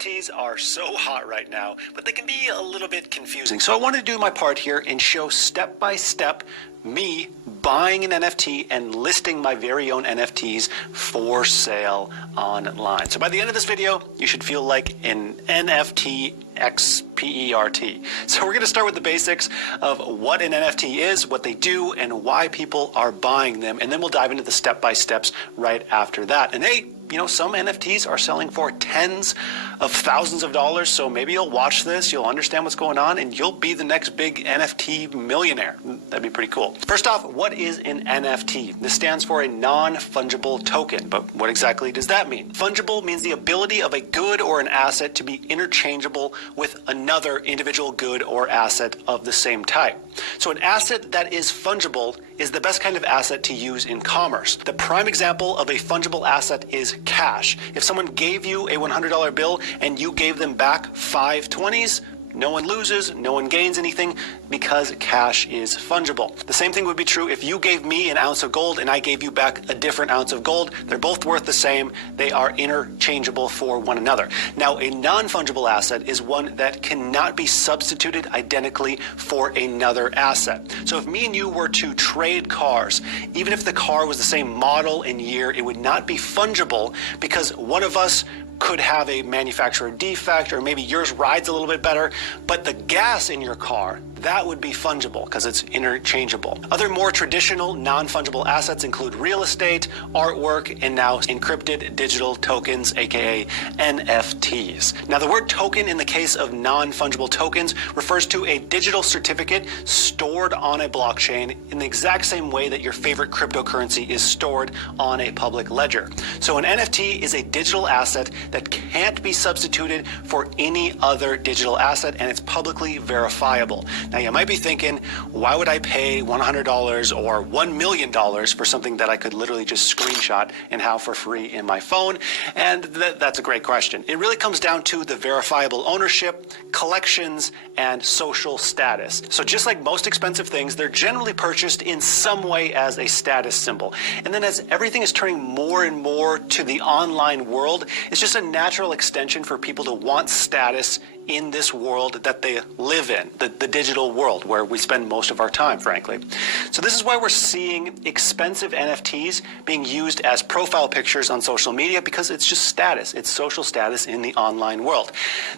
NFTs are so hot right now, but they can be a little bit confusing. So I wanted to do my part here and show step by step me buying an NFT and listing my very own NFTs for sale online. So by the end of this video, you should feel like an NFT expert. So we're going to start with the basics of what an NFT is, what they do, and why people are buying them. And then we'll dive into the step-by-steps right after that. And hey, you know, some NFTs are selling for tens of thousands of dollars. So maybe you'll watch this, you'll understand what's going on, and you'll be the next big NFT millionaire. That'd be pretty cool. First off, what is an NFT? This stands for a non-fungible token. But what exactly does that mean? Fungible means the ability of a good or an asset to be interchangeable with another individual good or asset of the same type. So an asset that is fungible is the best kind of asset to use in commerce. The prime example of a fungible asset is cash. If someone gave you a $100 bill and you gave them back 5 20s, no one loses, no one gains anything because cash is fungible. The same thing would be true if you gave me an ounce of gold and I gave you back a different ounce of gold. They're both worth the same. They are interchangeable for one another. Now, a non-fungible asset is one that cannot be substituted identically for another asset. So if me and you were to trade cars, even if the car was the same model and year, it would not be fungible because one of us could have a manufacturer defect, or maybe yours rides a little bit better, but the gas in your car, that would be fungible because it's interchangeable. Other more traditional non-fungible assets include real estate, artwork, and now encrypted digital tokens, aka NFTs. Now the word token in the case of non-fungible tokens refers to a digital certificate stored on a blockchain in the exact same way that your favorite cryptocurrency is stored on a public ledger. So an NFT is a digital asset that can't be substituted for any other digital asset, and it's publicly verifiable. Now you might be thinking, why would I pay $100 or $1 million for something that I could literally just screenshot and have for free in my phone? And that's a great question. It really comes down to the verifiable ownership, collections, and social status. So just like most expensive things, they're generally purchased in some way as a status symbol. And then as everything is turning more and more to the online world, it's just a natural extension for people to want status in this world that they live in, the digital world where we spend most of our time, frankly. So this is why we're seeing expensive NFTs being used as profile pictures on social media, because it's just status. It's social status in the online world.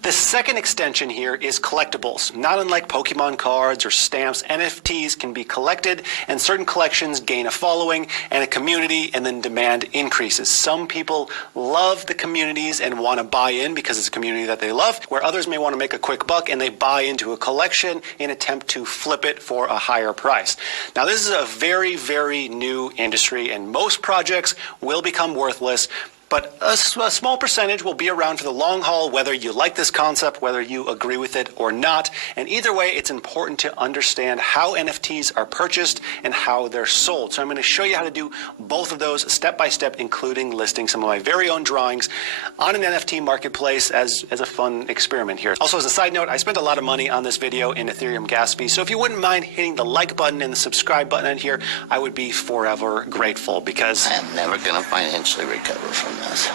The second extension here is collectibles. Not unlike Pokemon cards or stamps, NFTs can be collected, and certain collections gain a following and a community, and then demand increases. Some people love the communities and want to buy in because it's a community that they love, where others may want to make a quick buck and they buy into a collection in attempt to flip it for a higher price. Now this is a very, very new industry, and most projects will become worthless, but a small percentage will be around for the long haul, whether you like this concept, whether you agree with it or not. And either way, it's important to understand how NFTs are purchased and how they're sold. So I'm going to show you how to do both of those step by step, including listing some of my very own drawings on an NFT marketplace as a fun experiment here. Also, as a side note, I spent a lot of money on this video in Ethereum gas fees. So if you wouldn't mind hitting the like button and the subscribe button in here, I would be forever grateful, because I am never going to financially recover from this.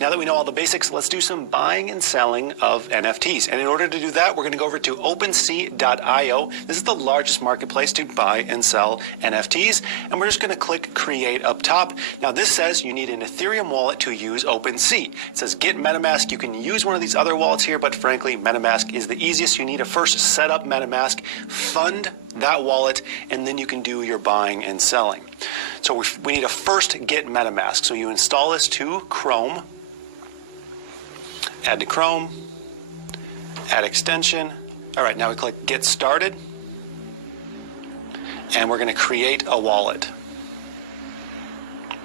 Now that we know all the basics, let's do some buying and selling of NFTs. And in order to do that, we're going to go over to OpenSea.io. This is the largest marketplace to buy and sell NFTs. And we're just going to click Create up top. Now this says you need an Ethereum wallet to use OpenSea. It says get MetaMask. You can use one of these other wallets here, but frankly, MetaMask is the easiest. You need to first set up MetaMask, fund that wallet, and then you can do your buying and selling. So we need to first get MetaMask. So you install this to Chrome. Add to Chrome, add extension. All right, now we click Get Started, and we're going to create a wallet.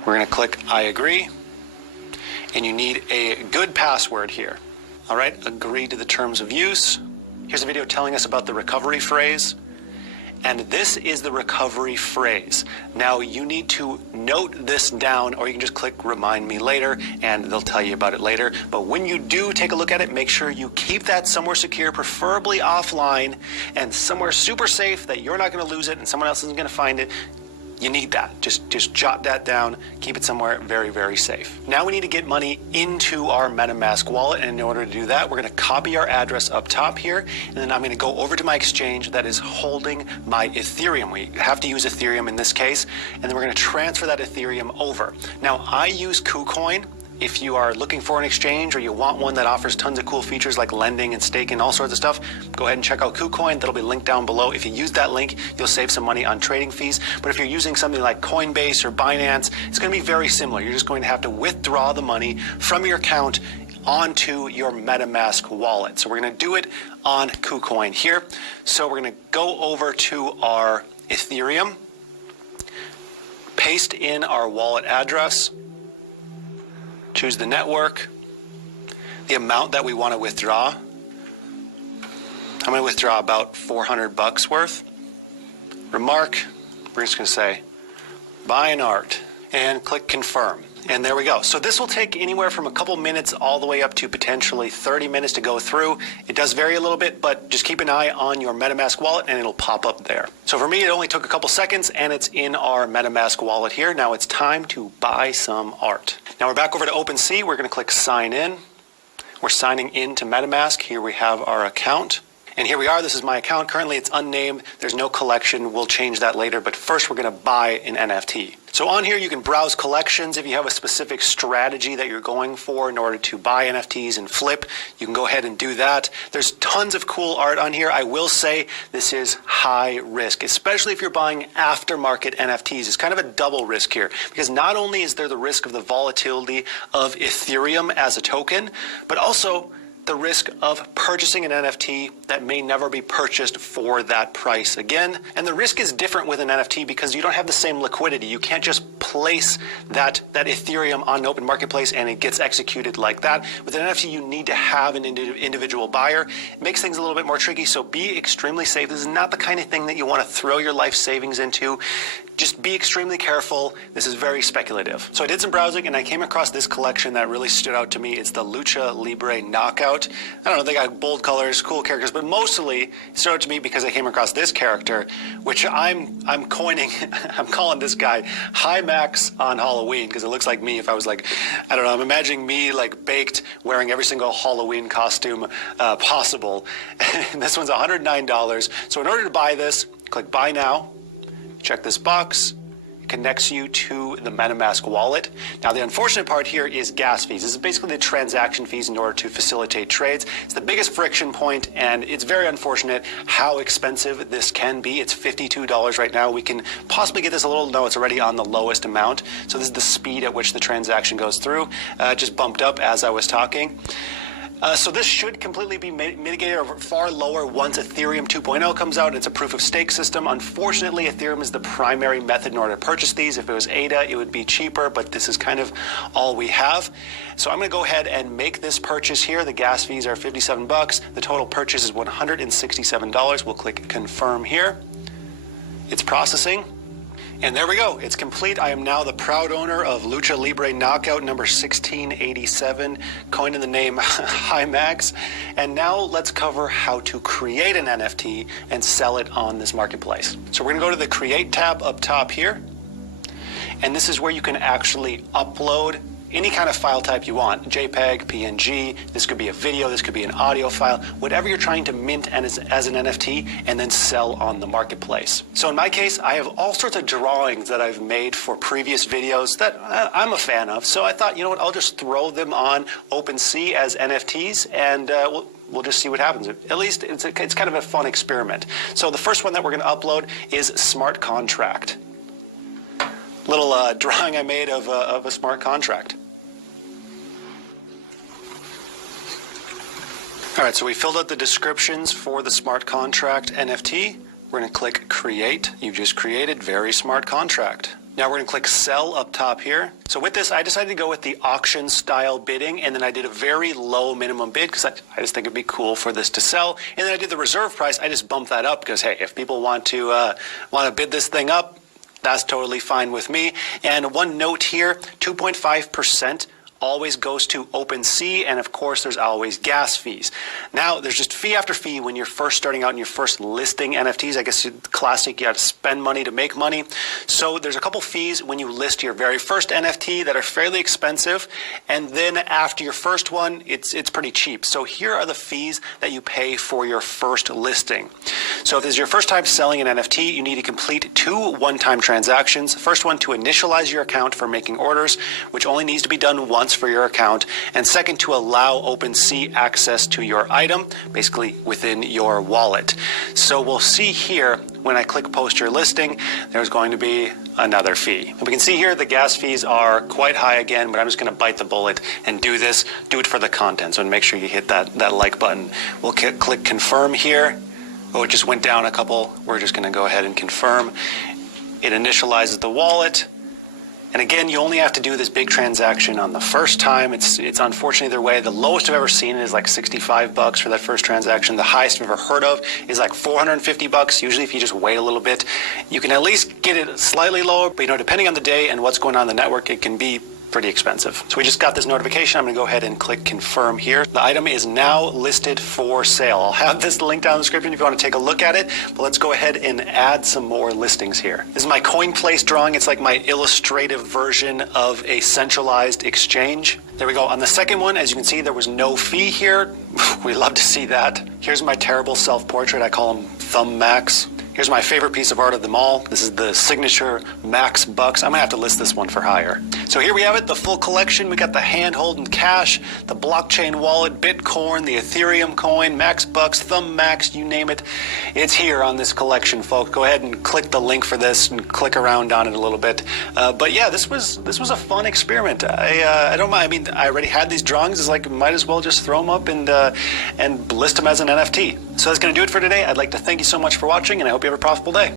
We're going to click I agree, and you need a good password here. All right, agree to the terms of use. Here's a video telling us about the recovery phrase. And this is the recovery phrase. Now you need to note this down, or you can just click remind me later and they'll tell you about it later. But when you do take a look at it, make sure you keep that somewhere secure, preferably offline, and somewhere super safe that you're not going to lose it and someone else isn't going to find it. You need that. Just jot that down. Keep it somewhere very, very safe. Now we need to get money into our MetaMask wallet. And in order to do that, we're going to copy our address up top here. And then I'm going to go over to my exchange that is holding my Ethereum. We have to use Ethereum in this case. And then we're going to transfer that Ethereum over. Now, I use KuCoin. If you are looking for an exchange or you want one that offers tons of cool features like lending and staking, all sorts of stuff, go ahead and check out KuCoin. That'll be linked down below. If you use that link, you'll save some money on trading fees. But if you're using something like Coinbase or Binance, it's going to be very similar. You're just going to have to withdraw the money from your account onto your MetaMask wallet. So we're going to do it on KuCoin here. So we're going to go over to our Ethereum, paste in our wallet address, choose the network, the amount that we want to withdraw. I'm going to withdraw about 400 bucks worth. Remark, we're just going to say, buy an art, and click confirm. And there we go. So this will take anywhere from a couple minutes all the way up to potentially 30 minutes to go through. It does vary a little bit, but just keep an eye on your MetaMask wallet and it'll pop up there. So for me, it only took a couple seconds and it's in our MetaMask wallet here. Now it's time to buy some art. Now we're back over to OpenSea. We're going to click sign in. We're signing in to MetaMask. Here we have our account. And here we are. This is my account. Currently it's unnamed. There's no collection. We'll change that later. But first we're going to buy an NFT. So on here you can browse collections. If you have a specific strategy that you're going for in order to buy NFTs and flip, you can go ahead and do that. There's tons of cool art on here. I will say this is high risk, especially if you're buying aftermarket NFTs. It's kind of a double risk here because not only is there the risk of the volatility of Ethereum as a token, but also the risk of purchasing an NFT that may never be purchased for that price again. And the risk is different with an NFT because you don't have the same liquidity. You can't just place that Ethereum on an open marketplace and it gets executed like that. With an NFT, you need to have an individual buyer. It makes things a little bit more tricky, so be extremely safe. This is not the kind of thing that you want to throw your life savings into. Just be extremely careful. This is very speculative. So I did some browsing and I came across this collection that really stood out to me. It's the Lucha Libre Knockout. I don't know, they got bold colors, cool characters, but mostly it stood out to me because I came across this character, which I'm coining, I'm calling this guy High Max on Halloween because it looks like me if I was like, I don't know, I'm imagining me like baked wearing every single Halloween costume possible. And this one's $109. So in order to buy this, click buy now. Check this box. It connects you to the MetaMask wallet. Now the unfortunate part here is gas fees. This is basically the transaction fees in order to facilitate trades. It's the biggest friction point and it's very unfortunate how expensive this can be. It's $52 right now. We can possibly get this a little, no, it's already on the lowest amount. So this is the speed at which the transaction goes through. Just bumped up as I was talking. So this should completely be mitigated or far lower once Ethereum 2.0 comes out and it's a proof of stake system. Unfortunately, Ethereum is the primary method in order to purchase these. If it was ADA, it would be cheaper, but this is kind of all we have. So I'm going to go ahead and make this purchase here. The gas fees are 57 bucks. The total purchase is $167. We'll click confirm here. It's processing. And there we go. It's complete. I am now the proud owner of Lucha Libre Knockout number 1687, coined in the name High Max. And now let's cover how to create an NFT and sell it on this marketplace. So we're going to go to the Create tab up top here. And this is where you can actually upload any kind of file type you want, JPEG, PNG, this could be a video, this could be an audio file, whatever you're trying to mint as an NFT and then sell on the marketplace. So in my case, I have all sorts of drawings that I've made for previous videos that I'm a fan of. So I thought, you know what, I'll just throw them on OpenSea as NFTs and we'll just see what happens. At least it's kind of a fun experiment. So the first one that we're going to upload is smart contract. Little drawing I made of a smart contract. All right, so we filled out the descriptions for the smart contract NFT. We're going to click create. You've just created very smart contract. Now we're going to click sell up top here. So with this, I decided to go with the auction style bidding, and then I did a very low minimum bid because I just think it'd be cool for this to sell. And then I did the reserve price. I just bumped that up because, hey, if people want to bid this thing up, that's totally fine with me. And one note here, 2.5% always goes to OpenSea, and of course there's always gas fees. Now there's just fee after fee when you're first starting out and you're first listing NFTs. I guess classic, you got to spend money to make money. So there's a couple fees when you list your very first NFT that are fairly expensive, and then after your first one, it's pretty cheap. So here are the fees that you pay for your first listing. So if this is your first time selling an NFT, you need to complete 2 one-time transactions. First one to initialize your account for making orders, which only needs to be done once for your account, and second to allow OpenSea access to your item, basically within your wallet. So we'll see here when I click post your listing, there's going to be another fee. And we can see here the gas fees are quite high again, but I'm just going to bite the bullet and do this. Do it for the content. So make sure you hit that like button. We'll click confirm here. Oh, it just went down a couple. We're just going to go ahead and confirm. It initializes the wallet. And again, you only have to do this big transaction on the first time. It's unfortunately their way. The lowest I've ever seen is like $65 for that first transaction. The highest I've ever heard of is like $450. Usually if you just wait a little bit, you can at least get it slightly lower. But depending on the day and what's going on in the network, it can be pretty expensive. So we just got this notification. I'm going to go ahead and click confirm here. The item is now listed for sale. I'll have this link down in the description if you want to take a look at it, but let's go ahead and add some more listings here. This is my coin place drawing. It's like my illustrative version of a centralized exchange. There we go. On the second one, as you can see, there was no fee here. We love to see that. Here's my terrible self-portrait. I call him Thumb Max. Here's my favorite piece of art of them all. This is the signature Max Bucks. I'm gonna have to list this one for hire. So here we have it, the full collection. We got the handhold and cash, the blockchain wallet, Bitcoin, the Ethereum coin, Max Bucks, Thumb Max, you name it. It's here on this collection, folks. Go ahead and click the link for this and click around on it a little bit. But yeah, this was a fun experiment. I don't mind. I mean, I already had these drawings. It's like might as well just throw them up and list them as an NFT. So that's gonna do it for today. I'd like to thank you so much for watching, and I hope you have a profitable day.